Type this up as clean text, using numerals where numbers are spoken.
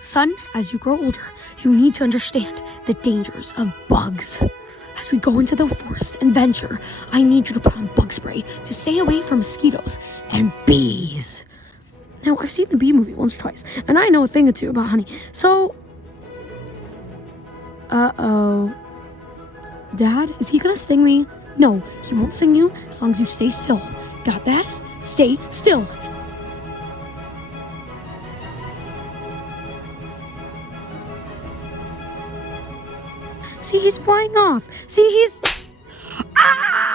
Son, as you grow older, you need to understand the dangers of bugs. As we go into the forest and venture, I need you to put on bug spray to stay away from mosquitoes and bees. Now, I've seen the bee movie once or twice, and I know a thing or two about honey. So, uh-oh. Dad, is he gonna sting me? No, he won't sting you as long as you stay still. Got that? Stay still. See, he's flying off. See, he's... Ah!